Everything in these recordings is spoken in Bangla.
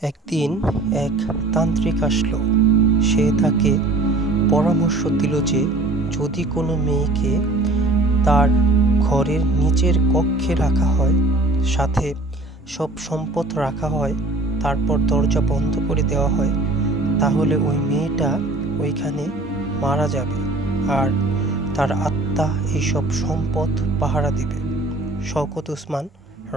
একদিন এক তান্ত্রিক আসলো। সে তাকে পরামর্শ দিল যে যদি কোনো মেয়েকে তার ঘরের নিচের কক্ষে রাখা হয়, সাথে সব সম্পদ রাখা হয়, তারপর দরজা বন্ধ করে দেওয়া হয়, তাহলে ওই মেয়েটা ওইখানে মারা যাবে আর তার আত্মা এইসব সম্পদ পাহারা দিবে। শওকত ওসমান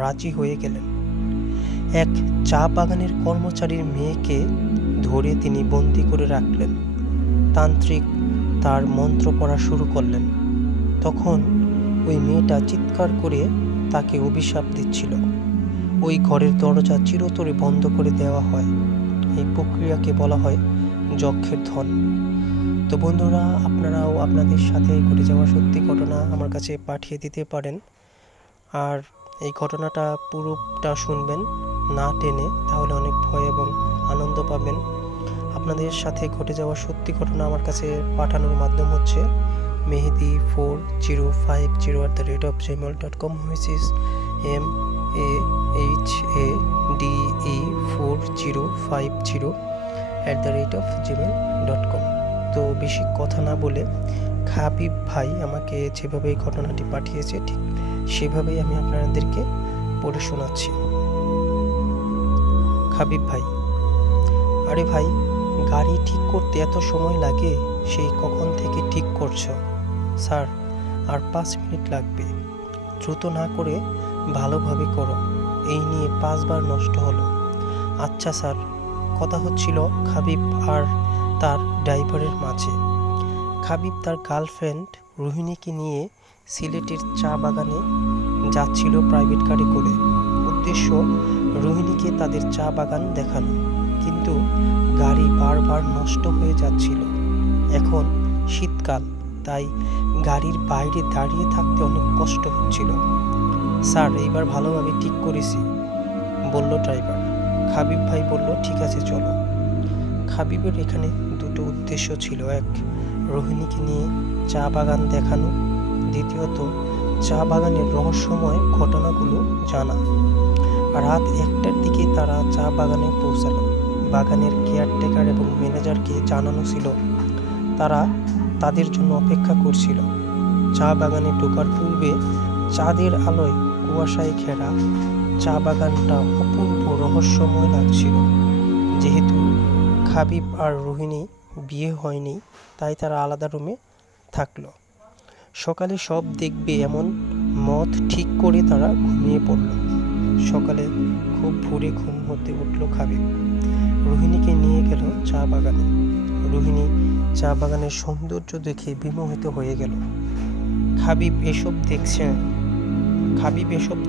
রাজি হয়ে গেলেন। এক চা বাগানের কর্মচারীর মেয়েকে ধরে তিনি বন্দি করে রাখলেন। তান্ত্রিক তার মন্ত্র পড়া শুরু করলেন। তখন ওই মেয়েটা চিৎকার করে তাকে অভিশাপ দিচ্ছিল। ওই ঘরের দরজা চিরতরে বন্ধ করে দেওয়া হয়। এই প্রক্রিয়াকে বলা হয় যক্ষের ধন। তো বন্ধুরা, আপনারাও আপনাদের সাথে ঘটে যাওয়া সত্যি ঘটনা আমার কাছে পাঠিয়ে দিতে পারেন। আর এই ঘটনাটা পুরোটা শুনবেন, না টেনে, তাহলে অনেক ভয় এবং আনন্দ পাবেন। আপনাদের সাথে ঘটে যাওয়া সত্যি ঘটনা আমার কাছে পাঠানোর মাধ্যম হচ্ছে mehdi4050@gmail.com, which is mahade4050@gmail.com। তো বেশি কথা না বলে খাবিব ভাই আমাকে যেভাবে এই ঘটনাটি পাঠিয়েছে ঠিক সেভাবেই আমি আপনাদেরকে পড়ে শোনাচ্ছি। খাবিব ভাই: আরে ভাই, গাড়ি ঠিক করতে এত সময় লাগে? সেই কখন থেকে ঠিক করছো? স্যার, আর 5 মিনিট লাগবে। দ্রুত না করে ভালোভাবে করো। এই নিয়ে 5 বার নষ্ট হলো। আচ্ছা স্যার। কথা হচ্ছিল খাবিব আর তার ড্রাইভারের মাঝে। খাবিব তার গার্লফ্রেন্ড রোহিণীকে নিয়ে সিলেটের চা বাগানে যাচ্ছিল প্রাইভেট গাড়ি করে। উদ্দেশ্য রোহিণীকে তাদের চা বাগান দেখানো, কিন্তু গাড়ি বারবার নষ্ট হয়ে যাচ্ছিল। এখন শীতকাল, তাই গাড়ির বাইরে দাঁড়িয়ে থাকতে অনেক কষ্ট হচ্ছিল। স্যার, এইবার ভালোভাবে ঠিক করেছি, বলল ড্রাইভার। খাবিব ভাই বলল, ঠিক আছে চলো। খাবিবের এখানে দুটো উদ্দেশ্য ছিল: এক, রোহিণীকে নিয়ে চা বাগান দেখানো; দ্বিতীয়ত, চা বাগানের রহস্যময় ঘটনাগুলো জানা। রাত 1টার দিকে তারা চা বাগানে পৌঁছালো। বাগানের কেয়ারটেকার এবং ম্যানেজারকে জানানো ছিল তারা তাদের জন্য অপেক্ষা করছিল। চা বাগানে ঢোকার পূর্বে চাঁদের আলোয় কুয়াশায় ঘেরা চা বাগানটা অপূর্ব রহস্যময় লাগছিল। যেহেতু খাবিব আর রোহিণী বিয়ে হয়নি, তাই তারা আলাদা রুমে থাকলো। সকালে সব দেখবে এমন মত ঠিক করে তারা ঘুমিয়ে পড়ল। সকালে খুব ভোরে ঘুম হতে উঠল খাবিব। রোহিণীকে নিয়ে গেল চা বাগানে। রোহিণী চা বাগানের সৌন্দর্য দেখে বিমোহিত হয়ে গেল। খাবিব এসব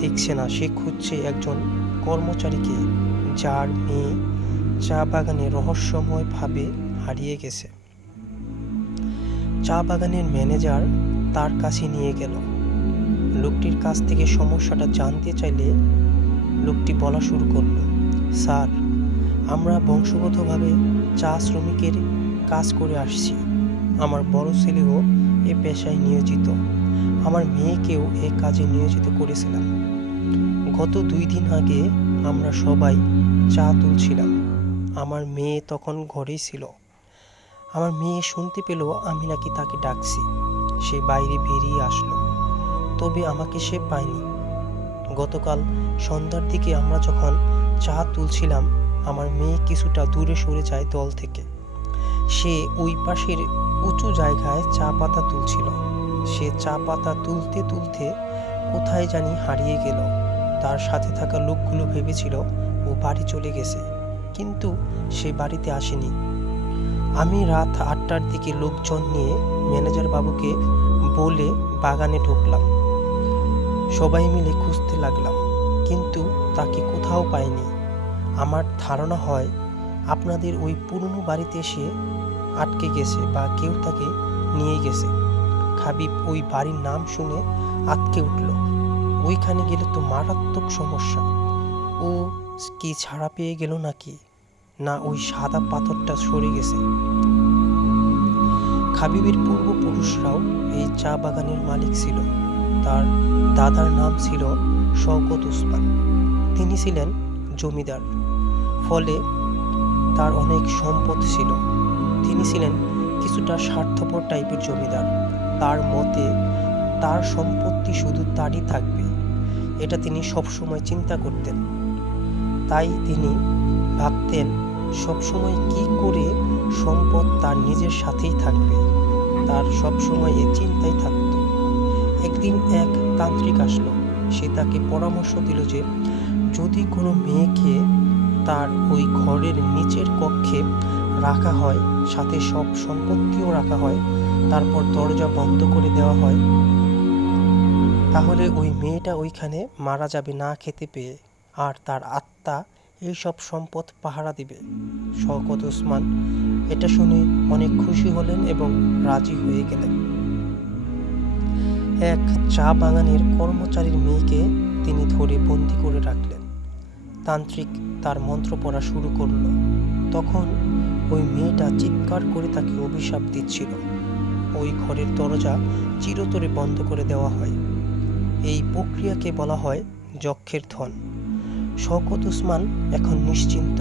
দেখছে না। সে খুঁজছে একজন কর্মচারীকে যার মেয়ে চা বাগানে রহস্যময়ভাবে হারিয়ে গেছে। চা বাগানের ম্যানেজার তার কাছে নিয়ে গেল। লোকটির কাছ থেকে সমস্যাটা জানতে চাইলে লোকটি বলা শুরু করলো, স্যার, আমরা বংশগতভাবে চা শ্রমিকের কাজ করে আসছি। আমার বড় ছেলেও এ পেশায় নিয়োজিত। আমার মেয়েকেও এ কাজে নিয়োজিত করেছিলাম। গত 2 দিন আগে আমরা সবাই চা তুলছিলাম। আমার মেয়ে তখন ঘরেই ছিল। আমার মেয়ে শুনতে পেল আমি নাকি তাকে ডাকছি। সে বাইরে বেরিয়ে আসলো, তবে আমাকে সে পায়নি। গতকাল সন্ধ্যার দিকে আমরা যখন চা তুলছিলাম, আমার মেয়ে কিছুটা দূরে সরে যায় দল থেকে। সে ওই পাশের উঁচু জায়গায় চা পাতা তুলছিল। সে চা পাতা তুলতে তুলতে কোথায় জানি হারিয়ে গেল। তার সাথে থাকা লোকগুলো ভেবেছিল ও বাড়ি চলে গেছে, কিন্তু সে বাড়িতে আসেনি। আমি রাত 8টার দিকে লোকজন নিয়ে ম্যানেজার বাবুকে বলে বাগানে ঢুকলাম। সবাই মিলে খুঁজতে লাগলাম, কিন্তু তাকে কোথাও পাইনি। আমার ধারণা হয় আপনাদের ওই পুরনো বাড়িতে এসে আটকে গেছে বা কেউ তাকে নিয়ে গেছে। খাবিব ওই বাড়ির নাম শুনে আটকে উঠল। ওইখানে গেলে তো মারাত্মক সমস্যা। ও কি ছাড়া পেয়ে গেল নাকি? না ওই সাদা পাথরটা সরে গেছে? খাবিবের পূর্বপুরুষরাও এই চা বাগানের মালিক ছিল। তার দাদার নাম ছিল শওকত ওসমান। তিনি ছিলেন জমিদার। ফলে তার অনেক সম্পদ ছিল। তিনি ছিলেন কিছুটা স্বার্থপর টাইপের জমিদার। তার মতে তার সম্পত্তি শুধু তারই থাকবে, এটা তিনি সবসময় চিন্তা করতেন। তাই তিনি ভাবতেন সবসময় কি করে সম্পদ তার নিজের সাথেই থাকবে, তার সবসময় এ চিন্তাই থাকত। একদিন এক তান্ত্রিক আসলো। সে তাকে পরামর্শ দিল যে যদি কোনো মেয়েকে তার ওই ঘরের নিচের কক্ষে রাখা হয়, সাথে সব সম্পত্তিও রাখা হয়, তারপর দরজা বন্ধ করে দেওয়া হয়, তাহলে ওই মেয়েটা ওইখানে মারা যাবে না খেতে পেয়ে, আর তার আত্মা এইসব সম্পদ পাহারা দিবে। শওকত ওসমান এটা শুনে অনেক খুশি হলেন এবং রাজি হয়ে গেলেন। এক চা বাগানের কর্মচারীর মেয়েকে তিনি ধরে বন্দি করে রাখলেন। তান্ত্রিক তার মন্ত্র পড়া শুরু করল। তখন ওই মেয়েটা চিৎকার করে তাকে অভিশাপ দিচ্ছিল। ওই ঘরের দরজা চিরতরে বন্ধ করে দেওয়া হয়। এই প্রক্রিয়াকে বলা হয় যক্ষের ধন। শওকত ওসমান এখন নিশ্চিন্ত,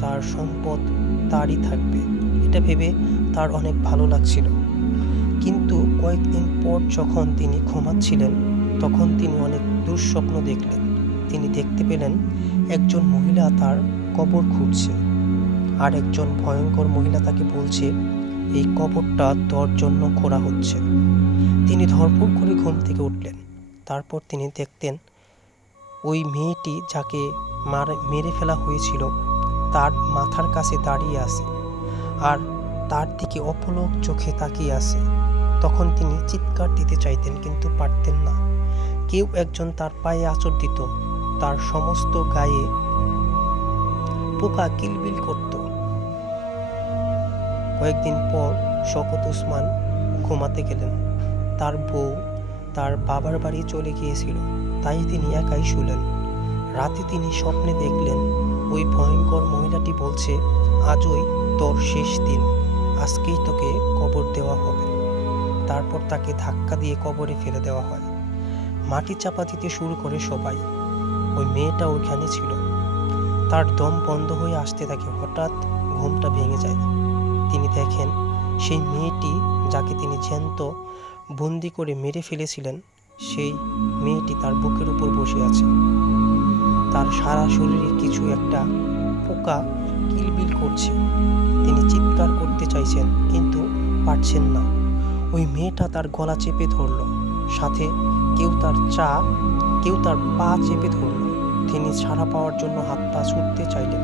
তার সম্পদ তারই থাকবে, এটা ভেবে তার অনেক ভালো লাগছিল। কিন্তু কয়েকদিন পর যখন তিনি ঘুমাচ্ছিলেন, তখন তিনি অনেক দুঃস্বপ্ন দেখলেন। তিনি দেখতে পেলেন একজন মহিলা তার কবর খুঁড়ছে, আর একজন ভয়ঙ্কর মহিলা তাকে বলছে এই কবরটা তোর জন্য খোঁড়া হচ্ছে। তিনি ধরফর করে ঘুম থেকে উঠলেন। তারপর তিনি দেখতেন ওই মেয়েটি যাকে মেরে ফেলা হয়েছিল তার মাথার কাছে দাঁড়িয়ে আছে, আর তার দিকে অপলক চোখে তাকিয়ে আছে। তখন তিনি চিৎকার দিতে চাইতেন, কিন্তু পারতেন না। কেউ একজন তার পায়ে আঁচড় দিত, তার সমস্ত গায়ে পোকা কিলবিল করত। কয়েকদিন পর শওকত ওসমান ঘুমাতে গেলেন। তার বউ তার বাবার বাড়ি চলে গিয়েছিল, তাই তিনি একাই শুলেন। রাতে তিনি স্বপ্নে দেখলেন ওই ভয়ঙ্কর মহিলাটি বলছে আজই তোর শেষ দিন, আজকেই তোকে কবর দেওয়া হবে। তারপর তাকে ধাক্কা দিয়ে কবরে ফেলে দেওয়া হয়। মাটি চাপা দিতে শুরু করে সবাই। ওই মেয়েটা ওইখানে ছিল। তার দম বন্ধ হয়ে আসতে থাকে। হঠাৎ ঘুমটা ভেঙে যায়। তিনি দেখেন সেই মেয়েটি যাকে তিনি জ্যান্ত বন্দি করে মেরে ফেলেছিলেন, সেই মেয়েটি তার বুকের উপর বসে আছে। তার সারা শরীরে কিছু একটা পোকা কিলবিল করছে। তিনি চিৎকার করতে চাইছেন, কিন্তু পারছেন না। ওই মেয়েটা তার গলা চেপে ধরল, সাথে কেউ তার পা চেপে ধরল। তিনি ছাড়া পাওয়ার জন্য হাত পা ছুটতে চাইলেন,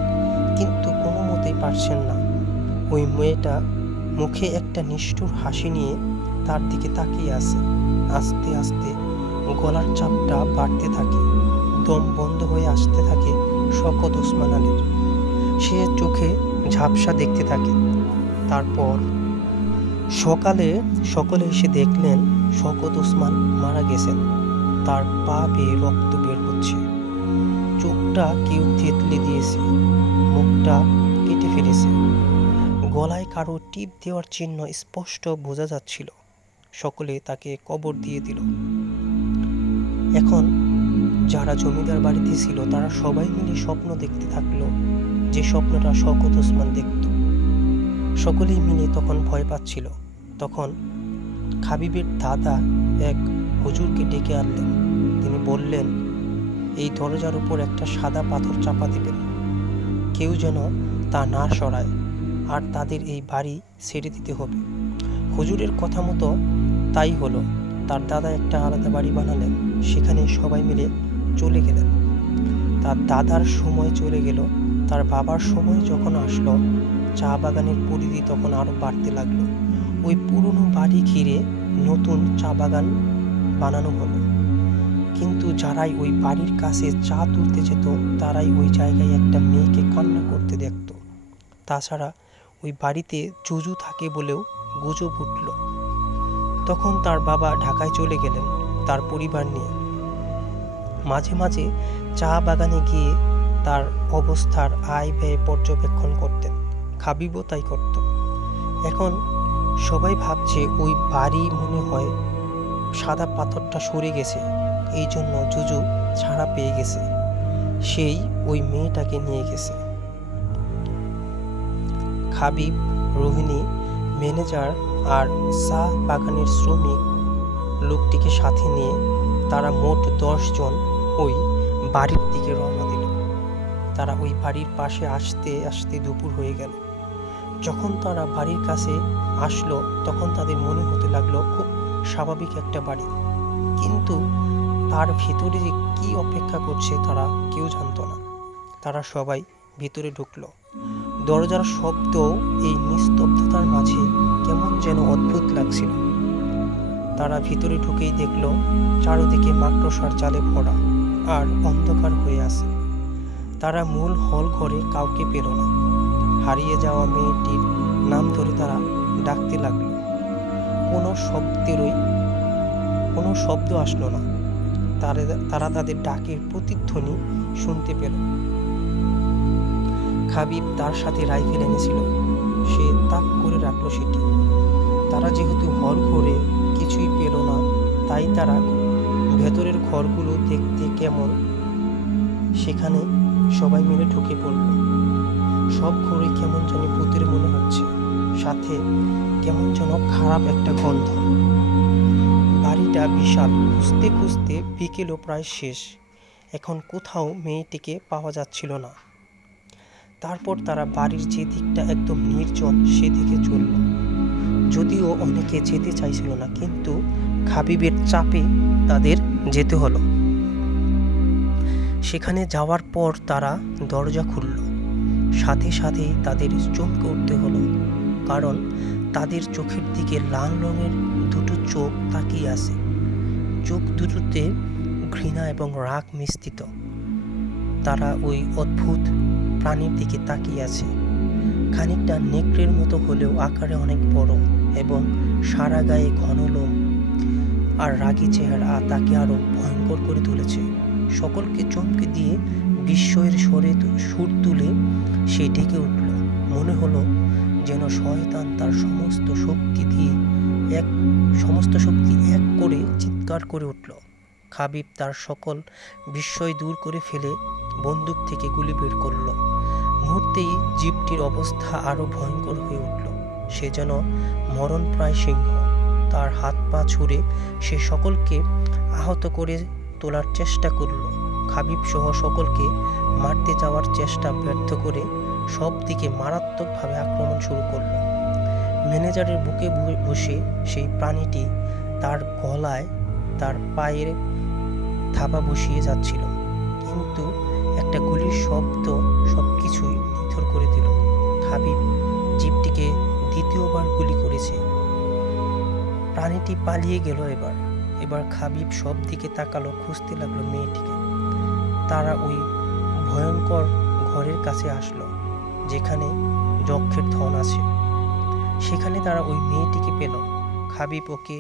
কিন্তু কোনো মতেই পারছেন না। ওই মেয়েটা মুখে একটা নিষ্ঠুর হাসি নিয়ে তার দিকে তাকিয়ে আছে। আস্তে আস্তে গলার চাপটা বাড়তে থাকে, দম বন্ধ হয়ে আসতে থাকে শওকত ওসমান আলীর। সে চোখে ঝাপসা দেখতে থাকে। তারপর সকালে সকলে এসে দেখলেন শওকত ওসমান মারা গেছেন। তার পা বেয়ে রক্ত বের হচ্ছে, চোখটা কেউ থেতলে দিয়েছে, মুখটা কেটে ফেলেছে, গলায় কারো টিপ দেওয়ার চিহ্ন স্পষ্ট বোঝা যাচ্ছিল। সকলে তাকে কবর দিয়ে দিল। এখন যারা জমিদার বাড়িতে ছিল তারা সবাই মিলে স্বপ্ন দেখতে থাকলো, যে স্বপ্নটা শওকত ওসমান দেখত। সকলেই মিলে তখন ভয় পাচ্ছিল। তখন হাবিবের দাদা এক হুজুরকে ডেকে আনলেন। তিনি বললেন এই দরজার উপর একটা সাদা পাথর চাপা দেবেন, কেউ যেন তা না সরায়, আর তাদের এই বাড়ি ছেড়ে দিতে হবে। হুজুরের কথা মতো তাই হলো। তার দাদা একটা আলাদা বাড়ি বানালেন, সেখানে সবাই মিলে চলে গেলেন। তার দাদার সময় চলে গেল। তার বাবার সময় যখন আসলো, চা বাগানের পরিধি তখন আরো বাড়তে লাগলো। ওই পুরনো বাড়ি ঘিরে নতুন চা বাগান বানানো হলো। কিন্তু যারাই ওই বাড়ির কাছে চা তুলতে যেত, তারাই ওই জায়গায় একটা মেয়েকে কান্না করতে দেখত। তাছাড়া ওই বাড়িতে জুজু থাকে বলেও গুজব উঠল। তখন তার বাবা ঢাকায় চলে গেলেন তার পরিবার নিয়ে। মাঝে মাঝে চা বাগানে গিয়ে তার অবস্থার আয় ব্যয় পর্যবেক্ষণ করতেন। হাবিবও তাই করত। এখন সবাই ভাবছে ওই বাড়ি মনে হয় সাদা পাথরটা সরে গেছে, এই জন্য জুজু ছাড়া পেয়ে গেছে, সেই ওই মেয়েটাকে নিয়ে গেছে। খাবিব, রোহিণী, ম্যানেজার আর চা বাগানের শ্রমিক লোকটিকে সাথে নিয়ে তারা মোট 10 জন ওই বাড়ির দিকে রওনা দিল। তারা ওই বাড়ির পাশে আসতে আসতে দুপুর হয়ে গেল। যখন তারা বাড়ির কাছে আসলো তখন তাদের মনে হতে লাগলো খুব স্বাভাবিক একটা বাড়ি, কিন্তু তার ভিতরে যে কি অপেক্ষা করছে তারা কেউ জানতো না। তারা সবাই ভিতরে ঢুকলো। দরজার শব্দ এই নিস্তব্ধতার মাঝে কেমন যেন অদ্ভুত লাগছিল। তারা ভিতরে ঢুকেই দেখলো চারদিকে মাকড়সার জালে ভরা আর অন্ধকার হয়ে আছে। তারা মূল হল ঘরে কাউকে পেল না। হারিয়ে যাওয়া মেয়েটির নাম ধরে তারা ডাকতে লাগলো। কোনো শব্দ আসলো না। তারা তাদের ডাকের প্রতিধ্বনি শুনতে পেল। খাবিব তার সাথে রাইফেল এনেছিল, সে তাক করে রাখলো সেটি। তারা যেহেতু হল ঘরে কিছুই পেল না, তাই তারা ভেতরের ঘরগুলো দেখতে কেমন সেখানে সবাই মিলে ঢুকে পড়ল। সব ঘরে কেমন যেন ভূতের মনে হচ্ছে, সাথে কেমন যেন খারাপ একটা গন্ধ। বাড়িটা বিশাল। খুঁজতে খুঁজতে বিকেলও প্রায় শেষ। এখন কোথাও মেয়েটিকে পাওয়া যাচ্ছিল না। তারপর তারা বাড়ির যে দিকটা একদম নির্জন সেদিকে চলল। যদিও অনেকে যেতে চাইছিল না, কিন্তু খাবিবের চাপে তাদের যেতে হলো। সেখানে যাওয়ার পর তারা দরজা খুলল। সাথে সাথেই তাদের চমকে উঠতে হলো, কারণ তাদের চোখের দিকে লাল রঙের দুটো চোখ তাকিয়ে আছে। চোখ দুটোতে ঘৃণা এবং রাগ মিশ্রিত। তারা ওই অদ্ভুত প্রাণীর দিকে তাকিয়ে আছে। খানিকটা নেকড়ের মতো হলেও আকারে অনেক বড় এবং সারা গায়ে ঘন লোম আর রাগী চেহারা তাকে আরো ভয়ঙ্কর করে তুলেছে। সকলকে চমকে দিয়ে বিস্ময়ের সুর তুলে সে ডেকে উঠল। মনে হলো যেন শয়তান তার সমস্ত শক্তি এক করে চিৎকার করে উঠল। খাবিব তার সকল বিস্ময় দূর করে ফেলে বন্দুক থেকে গুলি বের করল। মুহূর্তেই জিপটির অবস্থা আরো ভয়ঙ্কর হয়ে উঠল। সে যেন মরণপ্রায় সিংহ। তার হাত পা ছুঁড়ে সে সকলকে আহত করে তোলার চেষ্টা করল। খাবিব সহ সকলকে মারতে যাওয়ার চেষ্টা ব্যর্থ করে সব দিকে মারাত্মকভাবে আক্রমণ শুরু করল। ম্যানেজারের বুকে বসে সেই প্রাণীটি তার গলায় তার পায়ের থাবা বসিয়ে যাচ্ছিল, কিন্তু একটা গুলির শব্দ সবকিছুই নিথর করে দিল। খাবিব জিপটিকে দ্বিতীয়বার গুলি করেছে। প্রাণীটি পালিয়ে গেল। এবার খাবিব সব দিকে তাকালো, খুঁজতে লাগলো মেয়েটিকে। তারা ওই ভয়ঙ্কর ঘরের কাছে আসলো যেখানে যক্ষের ধন আছে। সেখানে তারা ওই মেয়েটিকে পেল। খাবিব ওকে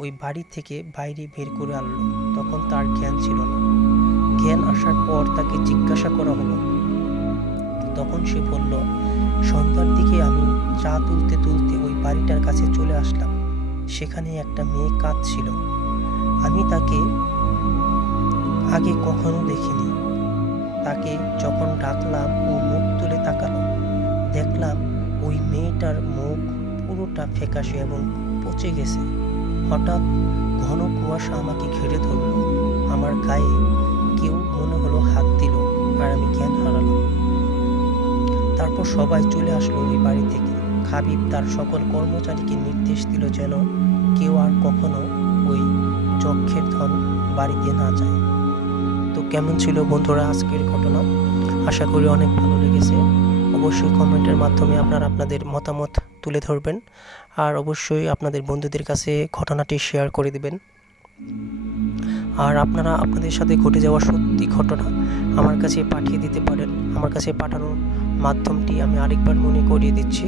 ওই বাড়ি থেকে বাইরে বের করে আনলো। তখন তার জ্ঞান ছিল না। জ্ঞান আসার পর তাকে জিজ্ঞাসা করা হলো। তখন সে বলল, সন্ধ্যার দিকে আমি চা তুলতে তুলতে ওই বাড়িটার কাছে চলে আসলাম। সেখানে একটা মেয়ে কাঁদছিল। আমি তাকে আগে কখনো দেখিনি। তাকে যখন ডাকলাম ও মুখ তুলে তাকালো। দেখলাম ওই মেয়েটার মুখ পুরোটা ফ্যাকাশে এবং পচে গেছে। হঠাৎ ঘন কুয়াশা আমাকে ঘিরে ধরল। আমার গায়ে কেউ মনে হলো হাত দিল আর আমি জ্ঞান হারালাম। তারপর সবাই চলে আসলো ওই বাড়ি থেকে। খাবিব তার সকল কর্মচারীকে নির্দেশ দিল যেন কেউ আর কখনো ওই যক্ষের ধন বাড়িতে না যায়। তো কেমন ছিল বন্ধুরা আজকের ঘটনা? আশা করি অনেক ভালো লেগেছে। অবশ্যই কমেন্টের মাধ্যমে আপনারা আপনাদের মতামত তুলে ধরবেন, আর অবশ্যই আপনাদের বন্ধুদের কাছে ঘটনাটি শেয়ার করে দিবেন। আর আপনারা আপনাদের সাথে ঘটে যাওয়া সত্যি ঘটনা আমার কাছে পাঠিয়ে দিতে পারেন। আমার কাছে পাঠানোর মাধ্যমটি আমি আরেকবার মনে করিয়ে দিচ্ছি,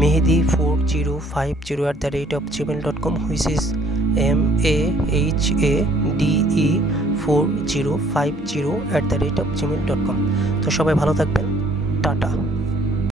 mehdi4050@gmail.com, which is MAHADE4050@gmail.com। তো সবাই ভালো থাকবেন। টাটা।